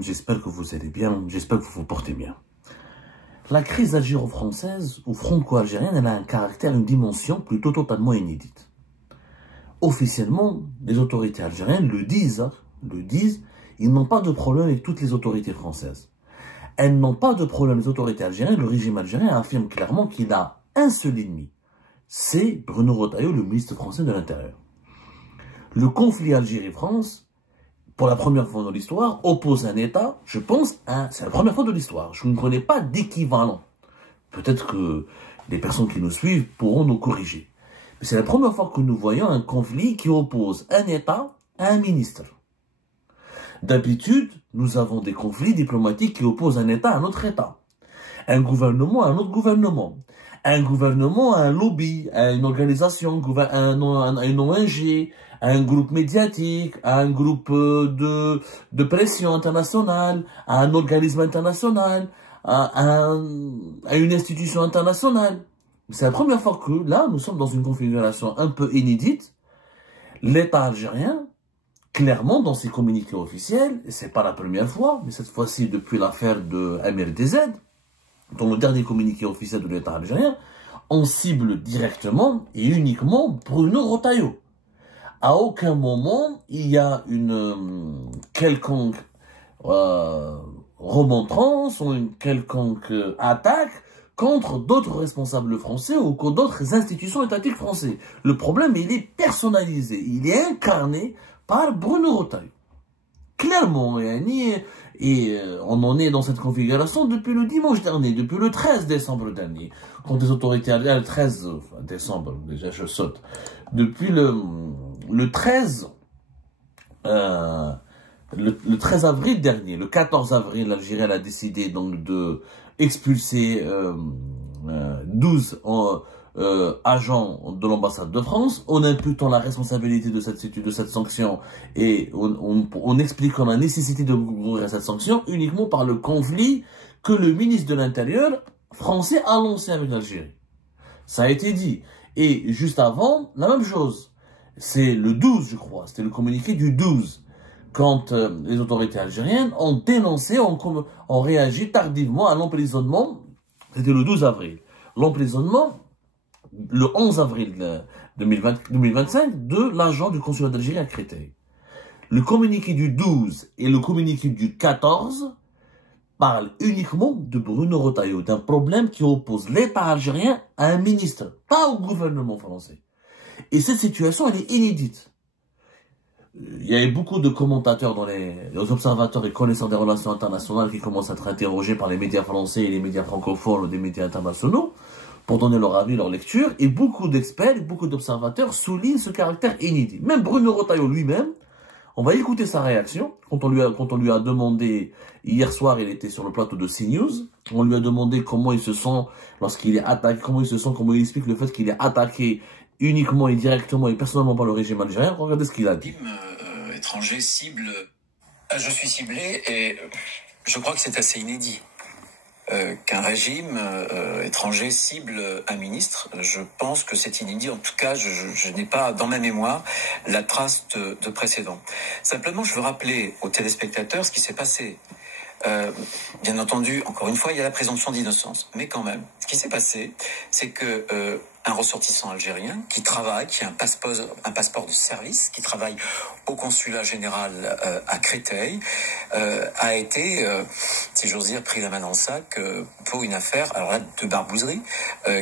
J'espère que vous allez bien, j'espère que vous vous portez bien. La crise algéro-française ou franco-algérienne, elle a un caractère, une dimension plutôt totalement inédite. Officiellement, les autorités algériennes le disent, ils n'ont pas de problème avec toutes les autorités françaises. Elles n'ont pas de problème, les autorités algériennes, le régime algérien affirme clairement qu'il a un seul ennemi. C'est Bruno Retailleau, le ministre français de l'Intérieur. Le conflit Algérie-France, pour la première fois dans l'histoire, oppose un État, je pense, c'est la première fois de l'histoire. Je ne connais pas d'équivalent. Peut-être que les personnes qui nous suivent pourront nous corriger. Mais c'est la première fois que nous voyons un conflit qui oppose un État à un ministre. D'habitude, nous avons des conflits diplomatiques qui opposent un État à un autre État. Un gouvernement à un autre gouvernement. Un gouvernement à un lobby, à une organisation, à une ONG, à un groupe médiatique, à un groupe de pression internationale, à un organisme international, à une institution internationale. C'est la première fois que, là, nous sommes dans une configuration un peu inédite. L'État algérien, clairement, dans ses communiqués officiels, et c'est pas la première fois, mais cette fois-ci depuis l'affaire de MRDZ, dans le dernier communiqué officiel de l'État algérien, on cible directement et uniquement Bruno Retailleau. À aucun moment, il y a une quelconque remontrance ou une quelconque attaque contre d'autres responsables français ou contre d'autres institutions étatiques françaises. Le problème, il est personnalisé, il est incarné par Bruno Retailleau. Clairement, et on en est dans cette configuration depuis le dimanche dernier, depuis le 13 décembre dernier, quand les autorités algériennes, le 13 décembre, déjà je saute, depuis le 13 avril dernier, le 14 avril, l'Algérie a décidé donc de expulser 12 agents de l'ambassade de France, en imputant la responsabilité de cette sanction et en expliquant la nécessité de couvrir cette sanction uniquement par le conflit que le ministre de l'Intérieur français a lancé avec l'Algérie. Ça a été dit. Et juste avant, la même chose. C'est le 12, je crois. C'était le communiqué du 12. Quand les autorités algériennes ont dénoncé, ont réagi tardivement à l'emprisonnement. C'était le 12 avril. L'emprisonnement, le 11 avril 2025, de l'agent du consulat d'Algérie à Créteil. Le communiqué du 12 et le communiqué du 14 parlent uniquement de Bruno Retailleau, d'un problème qui oppose l'État algérien à un ministre, pas au gouvernement français. Et cette situation, elle est inédite. Il y a eu beaucoup de commentateurs, les observateurs et connaisseurs des relations internationales qui commencent à être interrogés par les médias français et les médias francophones ou des médias internationaux pour donner leur avis, leur lecture, et beaucoup d'experts et beaucoup d'observateurs soulignent ce caractère inédit. Même Bruno Retailleau lui-même, on va écouter sa réaction, quand on lui a demandé, hier soir il était sur le plateau de CNews, on lui a demandé comment il se sent lorsqu'il est attaqué, comment il explique le fait qu'il est attaqué uniquement et directement et personnellement par le régime algérien. Regardez ce qu'il a dit. Étranger cible, je suis ciblé et je crois que c'est assez inédit. Qu'un régime étranger cible un ministre, je pense que c'est inédit. En tout cas, je n'ai pas dans ma mémoire la trace de précédent. Simplement, je veux rappeler aux téléspectateurs ce qui s'est passé. Bien entendu, encore une fois, il y a la présomption d'innocence. Mais quand même, ce qui s'est passé, c'est que un ressortissant algérien qui travaille, qui a un passeport de service, qui travaille au consulat général à Créteil, a été, si j'ose dire, pris la main dans le sac pour une affaire, alors là, de barbouzerie,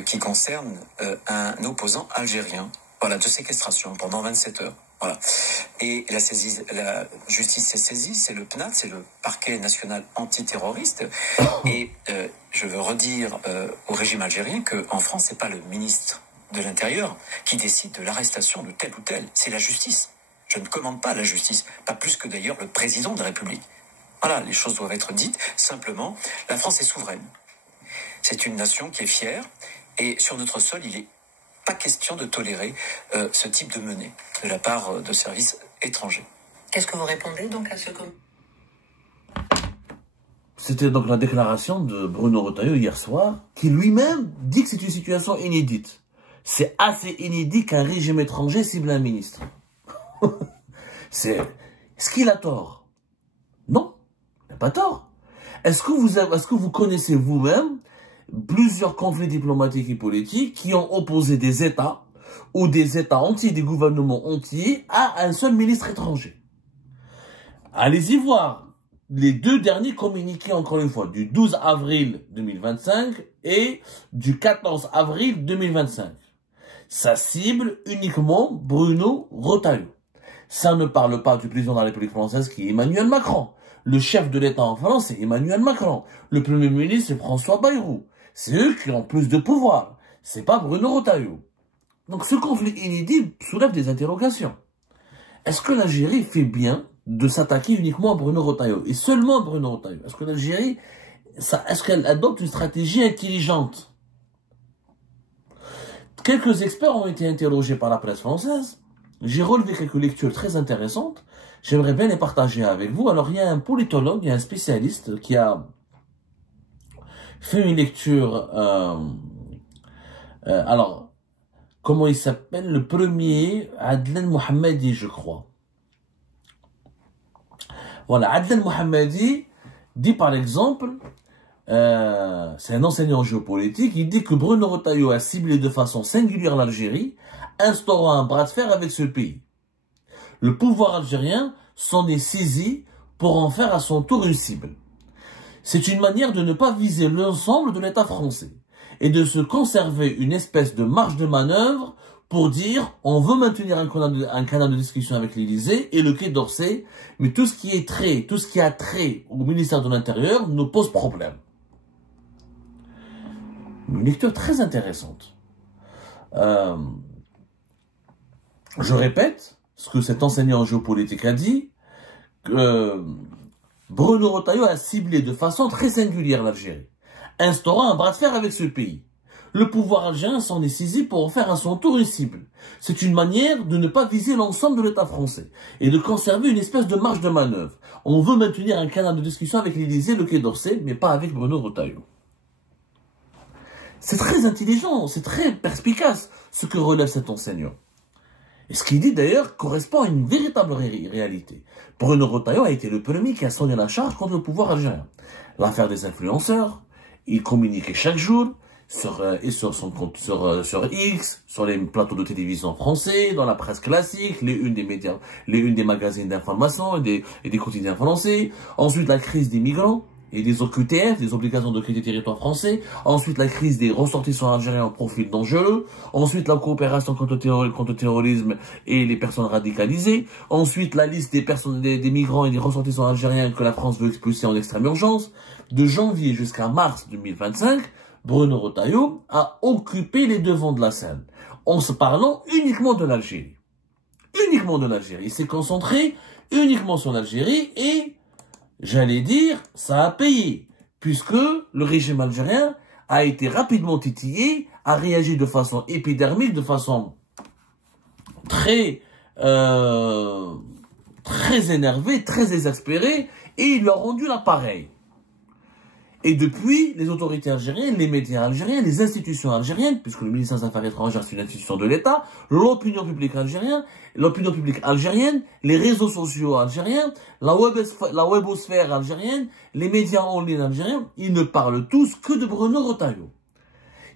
qui concerne un opposant algérien. Voilà, de séquestration pendant 27 heures. Voilà. Et la justice s'est saisie, c'est le PNAT, c'est le parquet national antiterroriste. Et je veux redire au régime algérien qu'en France, c'est pas le ministre de l'Intérieur qui décide de l'arrestation de tel ou tel, c'est la justice. Je ne commande pas la justice, pas plus que d'ailleurs le président de la République. Voilà, les choses doivent être dites. Simplement, la France est souveraine. C'est une nation qui est fière et sur notre sol, il est pas question de tolérer ce type de menée de la part de services étrangers. Qu'est-ce que vous répondez donc à ce commentaire? C'était donc la déclaration de Bruno Retailleau hier soir, qui lui-même dit que c'est une situation inédite. C'est assez inédit qu'un régime étranger cible un ministre. Est-ce qu'il a tort? Non, il n'a pas tort. Est-ce que vous connaissez vous-même plusieurs conflits diplomatiques et politiques qui ont opposé des États ou des États entiers, des gouvernements entiers à un seul ministre étranger? Allez-y voir les deux derniers communiqués, encore une fois, du 12 avril 2025 et du 14 avril 2025. Ça cible uniquement Bruno Retailleau. Ça ne parle pas du président de la République française qui est Emmanuel Macron. Le chef de l'État en France, c'est Emmanuel Macron. Le Premier ministre, c'est François Bayrou. C'est eux qui ont plus de pouvoir. C'est pas Bruno Retailleau. Donc ce conflit inédit soulève des interrogations. Est-ce que l'Algérie fait bien de s'attaquer uniquement à Bruno Retailleau et seulement à Bruno Retailleau? Est-ce que l'Algérie, est-ce qu'elle adopte une stratégie intelligente? Quelques experts ont été interrogés par la presse française. J'ai relevé quelques lectures très intéressantes. J'aimerais bien les partager avec vous. Alors, il y a un politologue, il y a un spécialiste qui a fait une lecture. Alors, comment il s'appelle? Le premier, Adlan Mohammadi, je crois. Voilà, Adlan Mohammadi dit par exemple, c'est un enseignant géopolitique, il dit que Bruno Retailleau a ciblé de façon singulière l'Algérie, instaurant un bras de fer avec ce pays. Le pouvoir algérien s'en est saisi pour en faire à son tour une cible. C'est une manière de ne pas viser l'ensemble de l'État français et de se conserver une espèce de marge de manœuvre pour dire on veut maintenir un canal de discussion avec l'Élysée et le Quai d'Orsay, mais tout ce qui a trait au ministère de l'Intérieur nous pose problème. Une lecture très intéressante. Je répète ce que cet enseignant géopolitique a dit, que Bruno Retailleau a ciblé de façon très singulière l'Algérie, instaurant un bras de fer avec ce pays. Le pouvoir algérien s'en est saisi pour en faire à son tour une cible. C'est une manière de ne pas viser l'ensemble de l'État français et de conserver une espèce de marge de manœuvre. On veut maintenir un canal de discussion avec l'Élysée, le Quai d'Orsay, mais pas avec Bruno Retailleau. C'est très intelligent, c'est très perspicace ce que relève cet enseignant. Et ce qu'il dit d'ailleurs correspond à une véritable réalité. Bruno Retailleau a été le premier qui a sonné la charge contre le pouvoir algérien. L'affaire des influenceurs, il communiquait chaque jour sur son compte sur X, sur les plateaux de télévision français, dans la presse classique, les unes des médias, les unes des magazines d'information et des quotidiens français. Ensuite, la crise des migrants et des OQTF, des obligations de quitter le territoire français. Ensuite, la crise des ressortissants algériens au profil dangereux. Ensuite, la coopération contre le terrorisme et les personnes radicalisées. Ensuite, la liste des migrants et des ressortissants algériens que la France veut expulser en extrême urgence. De janvier jusqu'à mars 2025, Bruno Retailleau a occupé les devants de la scène, en se parlant uniquement de l'Algérie. Uniquement de l'Algérie. Il s'est concentré uniquement sur l'Algérie et, j'allais dire, ça a payé, puisque le régime algérien a été rapidement titillé, a réagi de façon épidermique, de façon très énervée, très exaspérée, et il leur a rendu l'appareil. Et depuis, les autorités algériennes, les médias algériens, les institutions algériennes, puisque le ministère des Affaires étrangères c'est une institution de l'État, l'opinion publique algérienne, les réseaux sociaux algériens, la webosphère algérienne, les médias en ligne algériens, ils ne parlent tous que de Bruno Retailleau.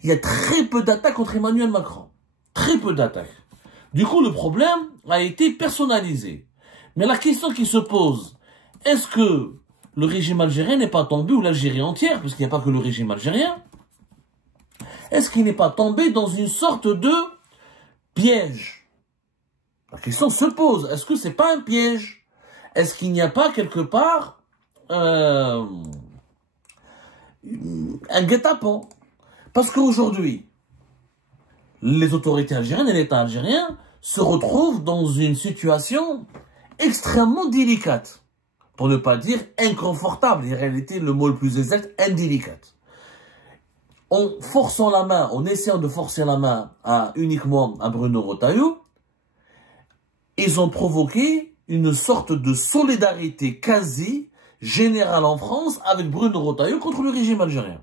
Il y a très peu d'attaques contre Emmanuel Macron. Très peu d'attaques. Du coup, le problème a été personnalisé. Mais la question qui se pose, est-ce que le régime algérien n'est pas tombé, ou l'Algérie entière, parce qu'il n'y a pas que le régime algérien, est-ce qu'il n'est pas tombé dans une sorte de piège? La question se pose, est-ce que c'est pas un piège? Est-ce qu'il n'y a pas quelque part un guet-apens? Parce qu'aujourd'hui, les autorités algériennes et l'État algérien se retrouvent dans une situation extrêmement délicate. Pour ne pas dire inconfortable, en réalité le mot le plus exact, indélicate. En forçant la main, en essayant de forcer la main uniquement à Bruno Retailleau, ils ont provoqué une sorte de solidarité quasi générale en France avec Bruno Retailleau contre le régime algérien.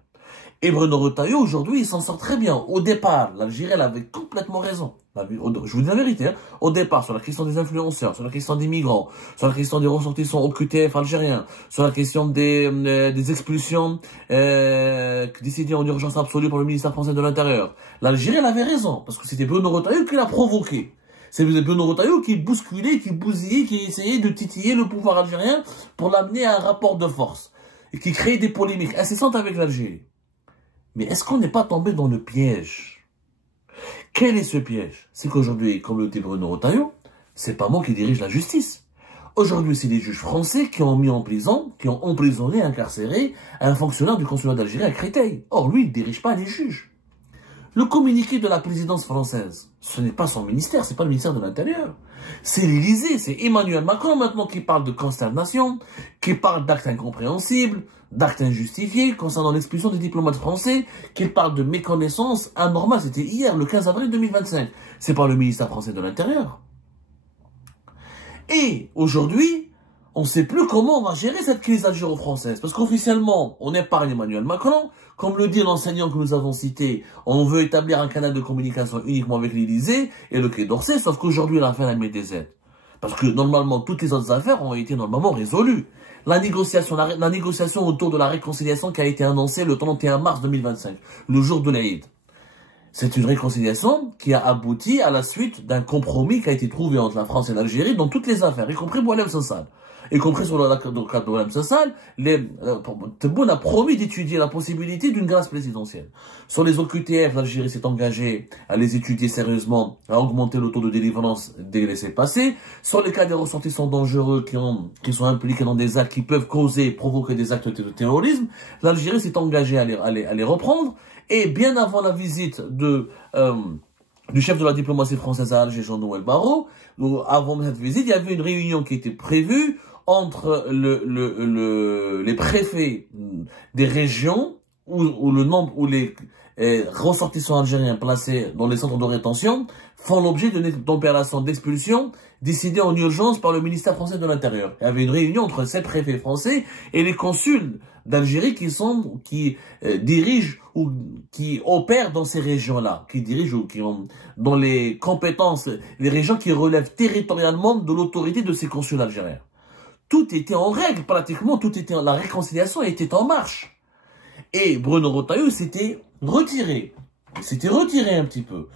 Et Bruno Retailleau, aujourd'hui, il s'en sort très bien. Au départ, l'Algérie, elle avait complètement raison. Je vous dis la vérité, hein. Au départ, sur la question des influenceurs, sur la question des migrants, sur la question des ressortissants OQTF algériens, sur la question des expulsions décidées en urgence absolue par le ministère français de l'Intérieur. L'Algérie, elle avait raison, parce que c'était Bruno Retailleau qui l'a provoqué. C'est Bruno Retailleau qui bousculait, qui bousillait, qui essayait de titiller le pouvoir algérien pour l'amener à un rapport de force. Et qui créait des polémiques incessantes avec l'Algérie. Mais est-ce qu'on n'est pas tombé dans le piège? Quel est ce piège? C'est qu'aujourd'hui, comme le dit Bruno Retailleau, c'est pas moi qui dirige la justice. Aujourd'hui, c'est les juges français qui ont mis en prison, qui ont emprisonné, incarcéré un fonctionnaire du consulat d'Algérie à Créteil. Or, lui, il ne dirige pas les juges. Le communiqué de la présidence française, ce n'est pas son ministère, c'est pas le ministère de l'Intérieur. C'est l'Élysée, c'est Emmanuel Macron maintenant qui parle de consternation, qui parle d'actes incompréhensibles, d'actes injustifiés concernant l'expulsion des diplomates français, qui parle de méconnaissance anormale. C'était hier, le 15 avril 2025. C'est pas le ministère français de l'Intérieur. Et aujourd'hui, on ne sait plus comment on va gérer cette crise algéro-française. Parce qu'officiellement, on épargne Emmanuel Macron. Comme le dit l'enseignant que nous avons cité, on veut établir un canal de communication uniquement avec l'Élysée et le Quai d'Orsay, sauf qu'aujourd'hui, la fin la MDZ. Parce que normalement, toutes les autres affaires ont été normalement résolues. La négociation autour de la réconciliation qui a été annoncée le 31 mars 2025, le jour de l'Aïd. C'est une réconciliation qui a abouti à la suite d'un compromis qui a été trouvé entre la France et l'Algérie dans toutes les affaires, y compris Boualem Sassal. Y compris sur le cas de Boualem Sassal, Tebboune a promis d'étudier la possibilité d'une grâce présidentielle. Sur les OQTF, l'Algérie s'est engagée à les étudier sérieusement, à augmenter le taux de délivrance des laissez-passer. Sur les cas des ressortissants dangereux qui sont impliqués dans des actes qui peuvent provoquer des actes de terrorisme, l'Algérie s'est engagée à les reprendre. Et bien avant la visite du chef de la diplomatie française à Alger, Jean-Noël Barrot, avant cette visite, il y avait une réunion qui était prévue entre les préfets des régions où les ressortissants algériens placés dans les centres de rétention font l'objet d'une opération d'expulsion décidée en urgence par le ministère français de l'Intérieur. Il y avait une réunion entre ces préfets français et les consuls d'Algérie qui dirigent ou qui opèrent dans ces régions-là, qui dirigent ou qui ont dans les compétences, les régions qui relèvent territorialement de l'autorité de ces consuls algériens. Tout était en règle, pratiquement, la réconciliation était en marche. Et Bruno Retailleau s'était retiré un petit peu.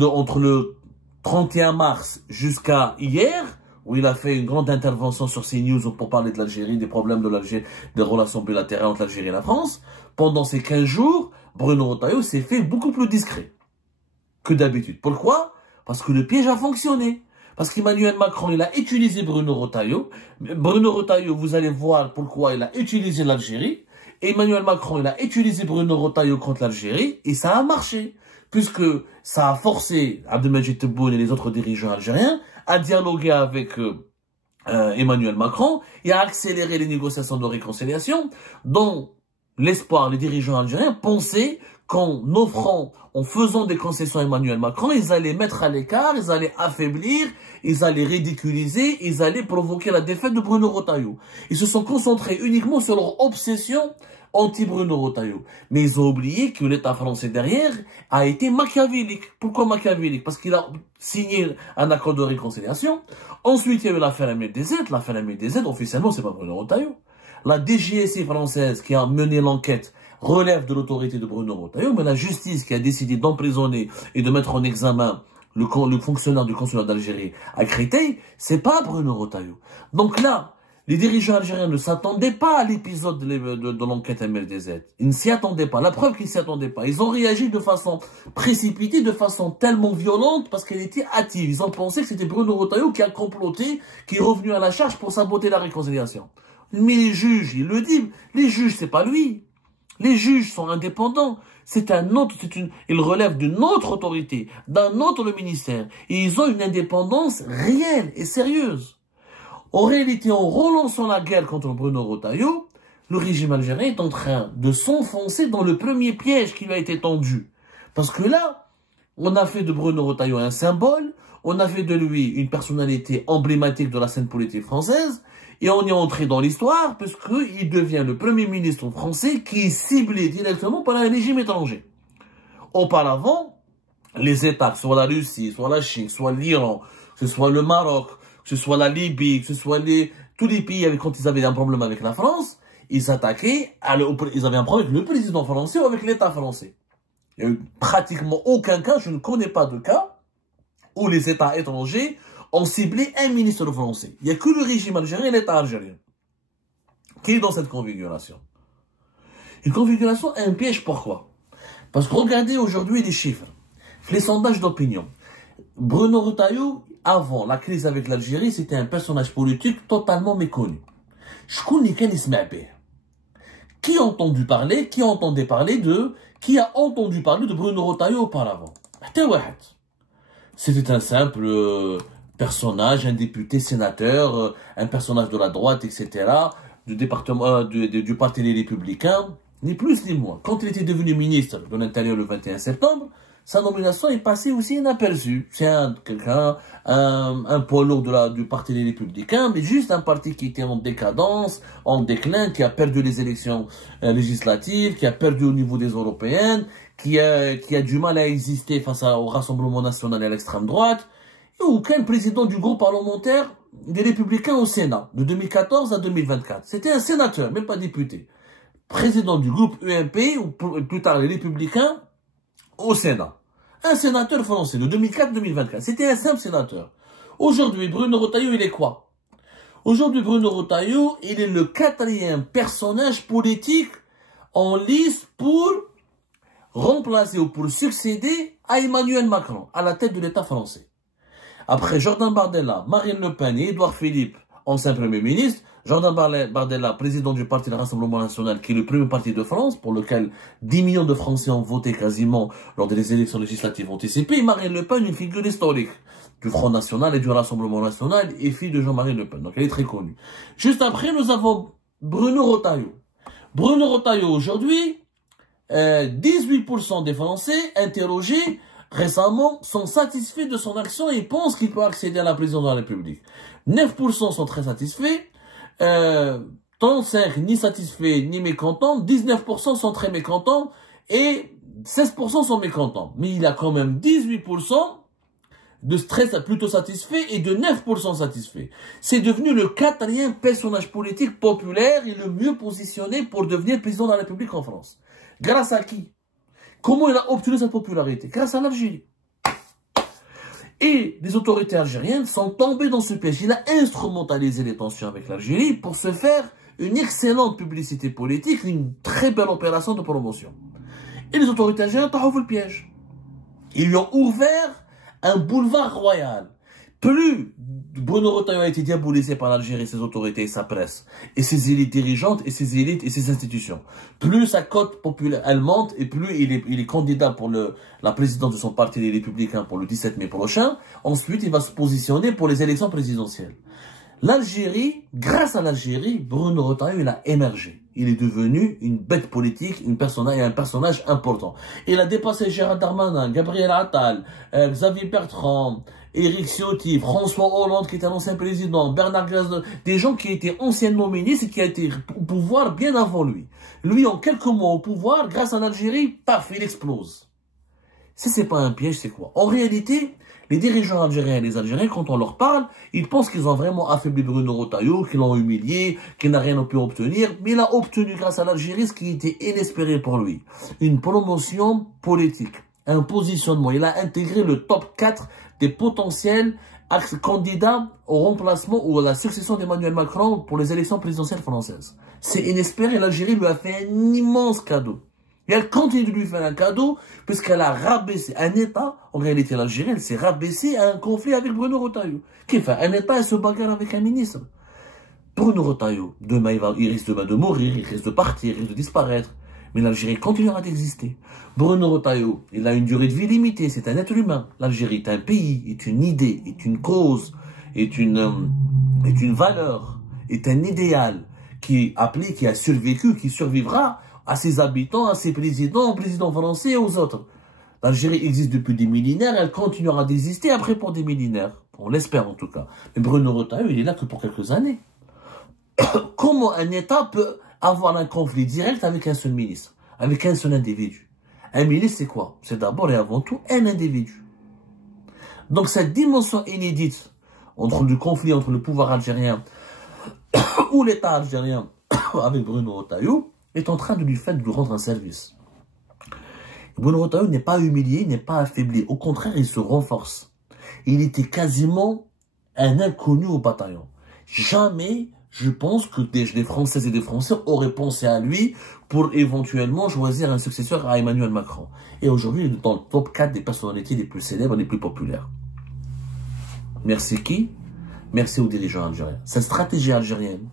Entre le 31 mars jusqu'à hier, où il a fait une grande intervention sur CNews pour parler de l'Algérie, des problèmes de l'Algérie, des relations bilatérales entre l'Algérie et la France. Pendant ces 15 jours, Bruno Retailleau s'est fait beaucoup plus discret que d'habitude. Pourquoi? Parce que le piège a fonctionné. Parce qu'Emmanuel Macron, il a utilisé Bruno Retailleau. Bruno Retailleau, vous allez voir pourquoi il a utilisé l'Algérie. Emmanuel Macron, il a utilisé Bruno Retailleau contre l'Algérie et ça a marché. Puisque ça a forcé Abdelmadjid Tebboune et les autres dirigeants algériens à dialoguer avec Emmanuel Macron et à accélérer les négociations de réconciliation dont l'espoir, les dirigeants algériens pensaient qu'en offrant, en faisant des concessions à Emmanuel Macron, ils allaient mettre à l'écart, ils allaient affaiblir, ils allaient ridiculiser, ils allaient provoquer la défaite de Bruno Retailleau. Ils se sont concentrés uniquement sur leur obsession anti-Bruno Retailleau. Mais ils ont oublié que l'État français derrière a été machiavélique. Pourquoi machiavélique? Parce qu'il a signé un accord de réconciliation. Ensuite, il y a eu l'affaire MDZ. L'affaire MDZ, officiellement, c'est pas Bruno Retailleau. La DGSI française qui a mené l'enquête relève de l'autorité de Bruno Retailleau, mais la justice qui a décidé d'emprisonner et de mettre en examen le fonctionnaire du consulat d'Algérie à Créteil, c'est pas Bruno Retailleau. Donc là, les dirigeants algériens ne s'attendaient pas à l'épisode de l'enquête MLDZ. Ils ne s'y attendaient pas. La preuve qu'ils ne s'y attendaient pas. Ils ont réagi de façon précipitée, de façon tellement violente, parce qu'elle était hâtive. Ils ont pensé que c'était Bruno Retailleau qui a comploté, qui est revenu à la charge pour saboter la réconciliation. Mais les juges, il le dit, les juges, c'est pas lui. Les juges sont indépendants. Ils relèvent d'une autre autorité, d'un autre ministère. Et ils ont une indépendance réelle et sérieuse. En réalité, en relançant la guerre contre Bruno Retailleau, le régime algérien est en train de s'enfoncer dans le premier piège qui lui a été tendu. Parce que là, on a fait de Bruno Retailleau un symbole, on a fait de lui une personnalité emblématique de la scène politique française, Et on est entré dans l'histoire parce qu'il devient le premier ministre français qui est ciblé directement par un régime étranger. Auparavant, les États, soit la Russie, soit la Chine, soit l'Iran, que ce soit le Maroc, que ce soit la Libye, que ce soit tous les pays quand ils avaient un problème avec la France, ils s'attaquaient, ils avaient un problème avec le président français ou avec l'État français. Il n'y a eu pratiquement aucun cas, je ne connais pas de cas, où les États étrangers ont ciblé un ministre français. Il n'y a que le régime algérien et l'État algérien qui est dans cette configuration. Une configuration est un piège, pourquoi? Parce que regardez aujourd'hui les chiffres, les sondages d'opinion. Bruno Retailleau, avant la crise avec l'Algérie, c'était un personnage politique totalement méconnu. Je connais qu'un Ismaël. Qui a entendu parler, qui a entendu parler de Bruno Retailleau auparavant? C'était un simple personnage, un député, sénateur, un personnage de la droite, etc., du département, du Parti des Républicains, ni plus ni moins. Quand il était devenu ministre de l'Intérieur le 21 septembre, sa nomination est passée aussi inaperçue. C'est un poids lourd du Parti des Républicains, mais juste un parti qui était en décadence, en déclin, qui a perdu les élections législatives, qui a perdu au niveau des européennes, qui a du mal à exister face au Rassemblement national et à l'extrême droite, et aucun président du groupe parlementaire des Républicains au Sénat, de 2014 à 2024. C'était un sénateur, même pas député. Président du groupe UMP, ou plus tard les Républicains, au Sénat. Un sénateur français de 2004-2024. C'était un simple sénateur. Aujourd'hui, Bruno Retailleau, il est quoi? Aujourd'hui, Bruno Retailleau, il est le 4e personnage politique en lice pour remplacer ou pour succéder à Emmanuel Macron, à la tête de l'État français. Après Jordan Bardella, Marine Le Pen et Édouard Philippe, ancien Premier ministre, Jordan Bardella, président du Parti du Rassemblement national, qui est le premier parti de France, pour lequel 10 millions de Français ont voté quasiment lors des élections législatives anticipées, et Marine Le Pen, une figure historique du Front National et du Rassemblement national, et fille de Jean-Marie Le Pen. Donc elle est très connue. Juste après, nous avons Bruno Retailleau. Bruno Retailleau, aujourd'hui, 18% des Français interrogés récemment sont satisfaits de son action et pensent qu'il peut accéder à la présidence de la République. 9% sont très satisfaits, 35% ni satisfaits ni mécontents, 19% sont très mécontents et 16% sont mécontents. Mais il a quand même 18% de stress plutôt satisfaits et de 9% satisfaits. C'est devenu le 4e personnage politique populaire et le mieux positionné pour devenir président de la République en France. Grâce à qui? Comment il a obtenu cette popularité? Grâce à l'Algérie. Et les autorités algériennes sont tombées dans ce piège. Il a instrumentalisé les tensions avec l'Algérie pour se faire une excellente publicité politique, une très belle opération de promotion. Et les autorités algériennes ont vu le piège. Ils lui ont ouvert un boulevard royal. Plus Bruno Retailleau a été diabolisé par l'Algérie, ses autorités et sa presse, et ses élites dirigeantes, et ses élites et ses institutions, plus sa cote populaire elle monte, et plus il est candidat pour la présidence de son parti les Républicains pour le 17 mai prochain. Ensuite, il va se positionner pour les élections présidentielles. L'Algérie, grâce à l'Algérie, Bruno Retailleau, il a émergé. Il est devenu une bête politique, un personnage important. Il a dépassé Gérald Darmanin, Gabriel Attal, Xavier Bertrand, Éric Ciotti, François Hollande qui était un ancien président, Bernard Cazeneuve, des gens qui étaient anciennement ministres et qui a été au pouvoir bien avant lui. Lui, en quelques mois au pouvoir, grâce à l'Algérie, paf, il explose. Si c'est pas un piège, c'est quoi? En réalité, les dirigeants algériens et les Algériens, quand on leur parle, ils pensent qu'ils ont vraiment affaibli Bruno Retailleau, qu'ils l'ont humilié, qu'il n'a rien pu obtenir. Mais il a obtenu grâce à l'Algérie ce qui était inespéré pour lui. Une promotion politique, un positionnement. Il a intégré le top 4 des potentiels candidats au remplacement ou à la succession d'Emmanuel Macron pour les élections présidentielles françaises. C'est inespéré. L'Algérie lui a fait un immense cadeau. Et elle continue de lui faire un cadeau, puisqu'elle a rabaissé un État. En réalité, l'Algérie, elle s'est rabaissée à un conflit avec Bruno Retailleau. Qui fait un État, elle se bagarre avec un ministre. Bruno Retailleau, demain, il risque demain de mourir, il risque de partir, il risque de disparaître. Mais l'Algérie continuera d'exister. Bruno Retailleau, il a une durée de vie limitée, c'est un être humain. L'Algérie est un pays, est une idée, est une cause, est une valeur, est un idéal qui a survécu, qui survivra à ses habitants, à ses présidents, aux présidents français et aux autres. L'Algérie existe depuis des millénaires, elle continuera d'exister après pour des millénaires. On l'espère en tout cas. Mais Bruno Retailleau, il est là que pour quelques années. comment un État peut avoir un conflit direct avec un seul ministre, avec un seul individu? Un ministre, c'est quoi? C'est d'abord et avant tout un individu. Donc cette dimension inédite entre le conflit entre le pouvoir algérien ou l'État algérien avec Bruno Retailleau est en train de lui rendre un service. Bruno Retailleau n'est pas humilié, n'est pas affaibli. Au contraire, il se renforce. Il était quasiment un inconnu au bataillon. Jamais, je pense que des Françaises et des Français auraient pensé à lui pour éventuellement choisir un successeur à Emmanuel Macron. Et aujourd'hui, il est dans le top 4 des personnalités les plus célèbres et les plus populaires. Merci qui? Merci aux dirigeants algériens. Cette stratégie algérienne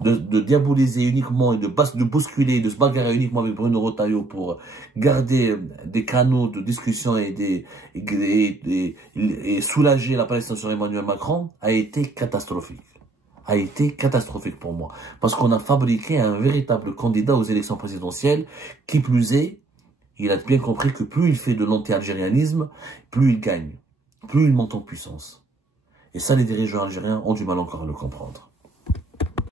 de diaboliser uniquement et de bousculer, de se bagarrer uniquement avec Bruno Retailleau pour garder des canaux de discussion et soulager la Palestine sur Emmanuel Macron a été catastrophique. A été catastrophique pour moi. Parce qu'on a fabriqué un véritable candidat aux élections présidentielles. Qui plus est, il a bien compris que plus il fait de l'anti-algérianisme, plus il gagne. Plus il monte en puissance. Et ça, les dirigeants algériens ont du mal encore à le comprendre.